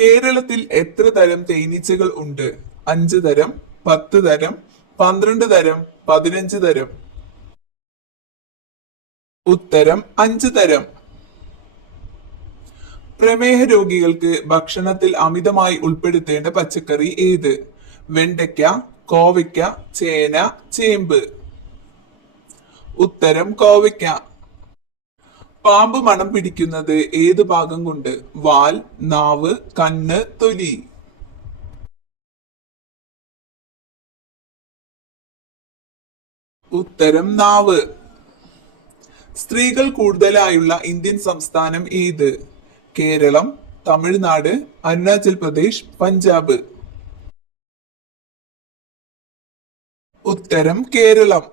കേരളത്തിൽ എത്ര തരം തേനീച്ചകൾ ഉണ്ട്? 5 തരം, 10 തരം, 12 തരം, 15 തരം. ഉത്തരം 5 തരം. പ്രമേഹ രോഗികൾക്ക് ഭക്ഷണത്തിൽ അമിതമായി ഉൾപ്പെടുത്തേണ്ട പച്ചക്കറി ഏത്? വെണ്ടയ്ക്ക, കോവയ്ക്ക, ചേന, ചേമ്പ്. ഉത്തരം കോവയ്ക്ക. പാമ്പ് മണം പിടിക്കുന്നത് ഏത് ഭാഗം കൊണ്ട്? വാൽ, നാവ്, കണ്ണ്, തൊലി. ഉത്തരം നാവ്. സ്ത്രീകൾ കൂടുതലായുള്ള ഇന്ത്യൻ സംസ്ഥാനം ഏത്? കേരളം, തമിഴ്നാട്, അരുണാചൽ പ്രദേശ്, പഞ്ചാബ്. ഉത്തരം കേരളം.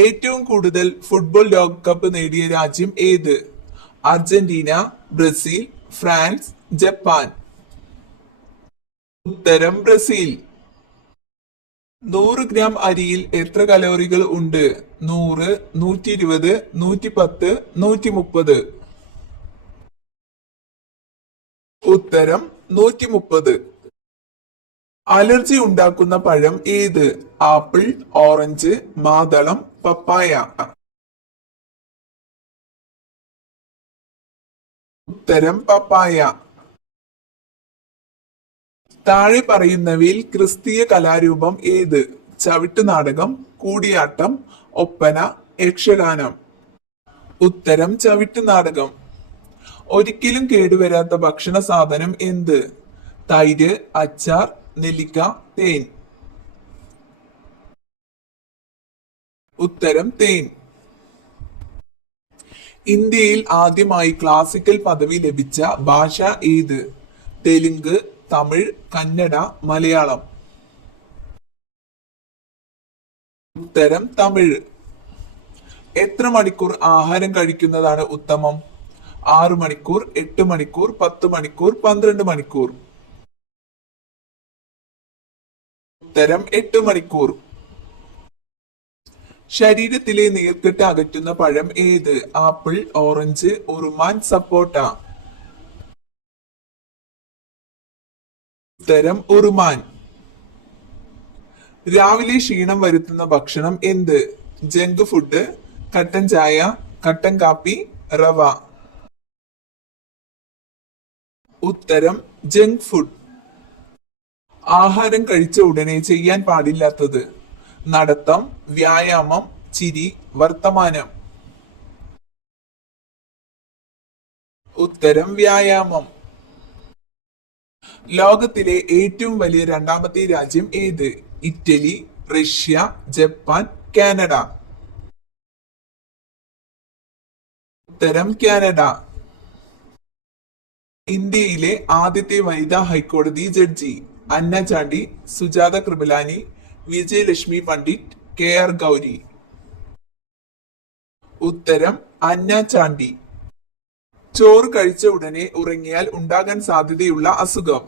ഏറ്റവും കൂടുതൽ ഫുട്ബോൾ ലോകകപ്പ് നേടിയ രാജ്യം ഏത്? Argentina, Brazil, France, Japan. ഉത്തരം ബ്രസീൽ. 100 ഗ്രാം അരിയിൽ എത്ര കലോറികൾ ഉണ്ട്? 100, 120, 110, 130. ഉത്തരം 130. അലർജി ഉണ്ടാക്കുന്ന പഴം ഏത്? ആപ്പിൾ, ഓറഞ്ച്, മാതളം, പപ്പായ. ഉത്തരം പപ്പായ. താഴെ പറയുന്നവയിൽ ക്രിസ്തീയ കലാരൂപം ഏത്? ചവിട്ടുനാടകം, കൂടിയാട്ടം, ഒപ്പന, യക്ഷഗാനം. ഉത്തരം ചവിട്ടുനാടകം. ഒരിക്കലും കേടുവരാത്ത ഭക്ഷണ സാധനം എന്ത്? തൈര്, അച്ചാർ, നെല്ലിക്ക, തേൻ. ഉത്തരം തേൻ. ഇന്ത്യയിൽ ആദ്യമായി ക്ലാസിക്കൽ പദവി ലഭിച്ച ഭാഷ ഏത്? തെലുങ്ക്, തമിഴ്, കന്നഡ, മലയാളം. ഉത്തരം തമിഴ്. എത്ര മണിക്കൂർ ആഹാരം കഴിക്കുന്നതാണ് ഉത്തമം? 6 മണിക്കൂർ, 8 മണിക്കൂർ, 10 മണിക്കൂർ, 12 മണിക്കൂർ. ഉത്തരം 8 മണിക്കൂർ. ശരീരത്തിലെ നീർക്കെട്ട് അകറ്റുന്ന പഴം ഏത്? ആപ്പിൾ, ഓറഞ്ച്, ഉറുമാൻ, സപ്പോട്ട. ഉത്തരം ഉറുമാൻ. രാവിലെ ക്ഷീണം വരുത്തുന്ന ഭക്ഷണം എന്ത്? ജങ്ക് ഫുഡ്, കട്ടൻ ചായ, കട്ടൻ കാപ്പി, റവ. ഉത്തരം ജങ്ക് ഫുഡ്. ആഹാരം കഴിച്ച ഉടനെ ചെയ്യാൻ പാടില്ലാത്തത്? നടത്തം, വ്യായാമം, ചിരി, വർത്തമാനം. ഉത്തരം വ്യായാമം. ലോകത്തിലെ ഏറ്റവും വലിയ രണ്ടാമത്തെ രാജ്യം ഏത്? Italy, Russia, Japan, Canada. ഉത്തരം കാനഡ. ഇന്ത്യയിലെ ആദ്യത്തെ വനിതാ ഹൈക്കോടതി ജഡ്ജി? അന്ന ചാണ്ടി, സുജാത കൃപലാനി, വിജയലക്ഷ്മി പണ്ഡിറ്റ്, KR ഗൗരി. ഉത്തരം അന്ന ചാണ്ടി. ചോറ് കഴിച്ച ഉടനെ ഉറങ്ങിയാൽ ഉണ്ടാകാൻ സാധ്യതയുള്ള അസുഖം?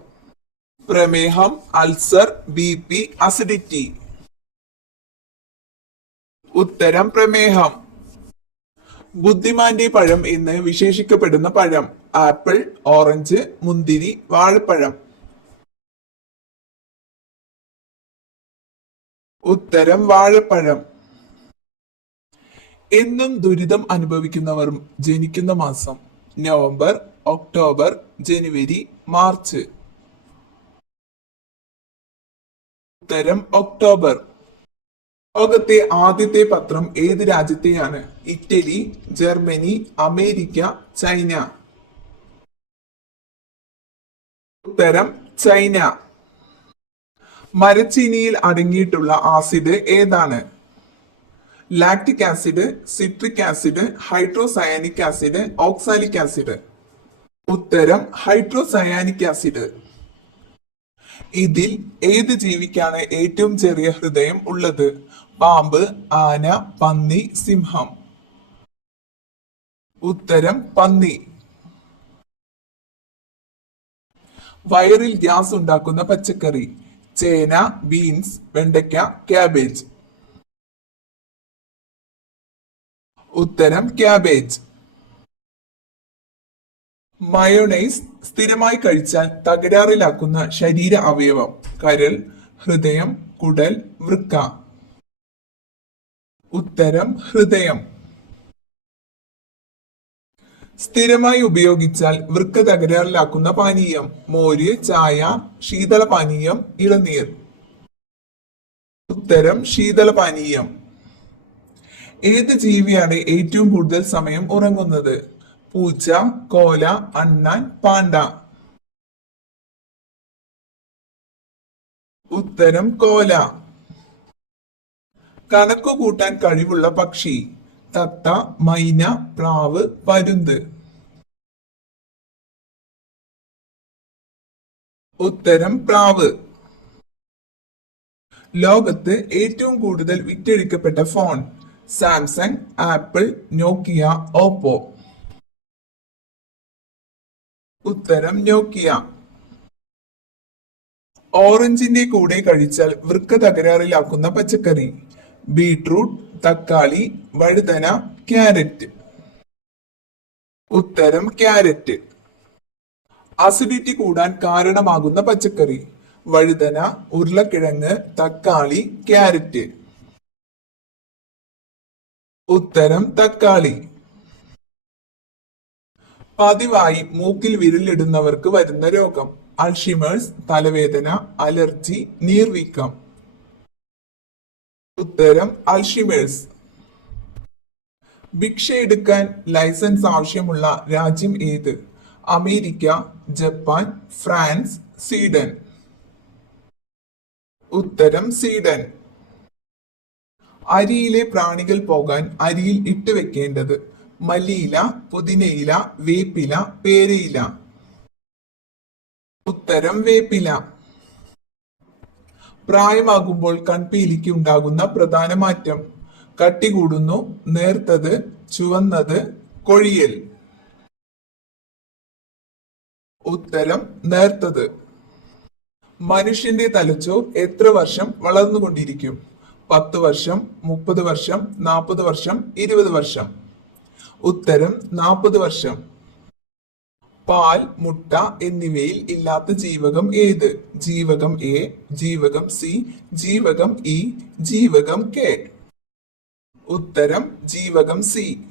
പ്രമേഹം, അൾസർ, BP, അസിഡിറ്റി. ഉത്തരം പ്രമേഹം. ബുദ്ധിമാന്റെ പഴം എന്ന് വിശേഷിക്കപ്പെടുന്ന പഴം? ആപ്പിൾ, ഓറഞ്ച്, മുന്തിരി, വാഴപ്പഴം. ഉത്തരം വാഴപ്പഴം. എന്നും ദുരിതം അനുഭവിക്കുന്നവർ ജനിക്കുന്ന മാസം? നവംബർ, ഒക്ടോബർ, ജനുവരി, മാർച്ച്. ഉത്തരം ഒക്ടോബർ. ലോകത്തെ ആദ്യത്തെ പത്രം ഏത് രാജ്യത്തെയാണ്? Italy, Germany, America, China. ഉത്തരം ചൈന. മരച്ചീനിയിൽ അടങ്ങിയിട്ടുള്ള ആസിഡ് ഏതാണ്? Lactic acid, citric acid, hydrocyanic acid, oxalic acid. ഉത്തരം ഹൈഡ്രോസയാനിക് ആസിഡ്. ഇതിൽ ഏത് ജീവിക്കാണ് ഏറ്റവും ചെറിയ ഹൃദയം ഉള്ളത്? പാമ്പ്, ആന, പന്നി, സിംഹം. ഉത്തരം പന്നി. വയറിൽ ഗ്യാസ് ഉണ്ടാക്കുന്ന പച്ചക്കറി? ചേന, ബീൻസ്, വെണ്ടയ്ക്ക, ക്യാബേജ്. ഉത്തരം ക്യാബേജ്. മയോണൈസ് സ്ഥിരമായി കഴിച്ചാൽ തകരാറിലാക്കുന്ന ശരീര അവയവം. കരൾ, ഹൃദയം, കുടൽ, വൃക്ക. ഉത്തരം ഹൃദയം. സ്ഥിരമായി ഉപയോഗിച്ചാൽ വൃക്ക തകരാറിലാക്കുന്ന പാനീയം. മോര്, ചായ, ശീതളപാനീയം, ഇളനീർ. ഉത്തരം ശീതളപാനീയം. ഏത് ജീവിയാണ് ഏറ്റവും കൂടുതൽ സമയം ഉറങ്ങുന്നത്? പൂച്ച, കോല, അണ്ണാൻ, പാണ്ട. ഉത്തരം കോല. കണക്കു കൂട്ടാൻ കഴിവുള്ള പക്ഷി. തത്ത, മൈന, പ്രാവ്, പരുന്ത്. ഉത്തരം പ്രാവ്. ലോകത്ത് ഏറ്റവും കൂടുതൽ വിറ്റഴിക്കപ്പെട്ട ഫോൺ. സാംസങ്, ആപ്പിൾ, നോക്കിയ, ഓപ്പോ. ഉത്തരം നോക്കിയ. ഓറഞ്ചിന്റെ കൂടെ കഴിച്ചാൽ വൃക്ക തകരാറിലാക്കുന്ന പച്ചക്കറി. ബീട്രൂട്ട്, തക്കാളി, വഴുതന, ക്യാരറ്റ്. ഉത്തരം ക്യാരറ്റ്. അസിഡിറ്റി കൂടാൻ കാരണമാകുന്ന പച്ചക്കറി. വഴുതന, ഉരുളക്കിഴങ്ങ്, തക്കാളി, ക്യാരറ്റ്. ഉത്തരം തക്കാളി. പതിവായി മൂക്കിൽ വിരലിടുന്നവർക്ക് വരുന്ന രോഗം. അൾഷിമേഴ്സ്, തലവേദന, അലർജി, നീർവീക്കം. ഉത്തരം അൾഷിമേഴ്സ്. ഭിക്ഷയെടുക്കാൻ ലൈസൻസ് ആവശ്യമുള്ള രാജ്യം ഏത്? America, Japan, France, Sweden. ഉത്തരം സ്വീഡൻ. അരിയിലെ പ്രാണികൾ പോകാൻ അരിയിൽ ഇട്ട് വെക്കേണ്ടത്. മല്ലിയില, പുതിനയില, വേപ്പില, പേരയില. ഉത്തരം വേപ്പില. പ്രായമാകുമ്പോൾ കൺപീലിക്ക് ഉണ്ടാകുന്ന പ്രധാന മാറ്റം. കട്ടി കൂടുന്നു, നേർത്തത്, ചുവന്നത്, കൊഴിയൽ. ഉത്തരം നേർത്തത്. മനുഷ്യന്റെ തലച്ചോർ എത്ര വർഷം വളർന്നുകൊണ്ടിരിക്കും? 10 വർഷം, 30 വർഷം, 40 വർഷം, 20 വർഷം. ഉത്തരം 40 വർഷം. പാൽ, മുട്ട എന്നിവയിൽ ഇല്ലാത്ത ജീവകം ഏത്? ജീവകം എ, ജീവകം സി, ജീവകം ഇ, ജീവകം കെ. ഉത്തരം ജീവകം സി.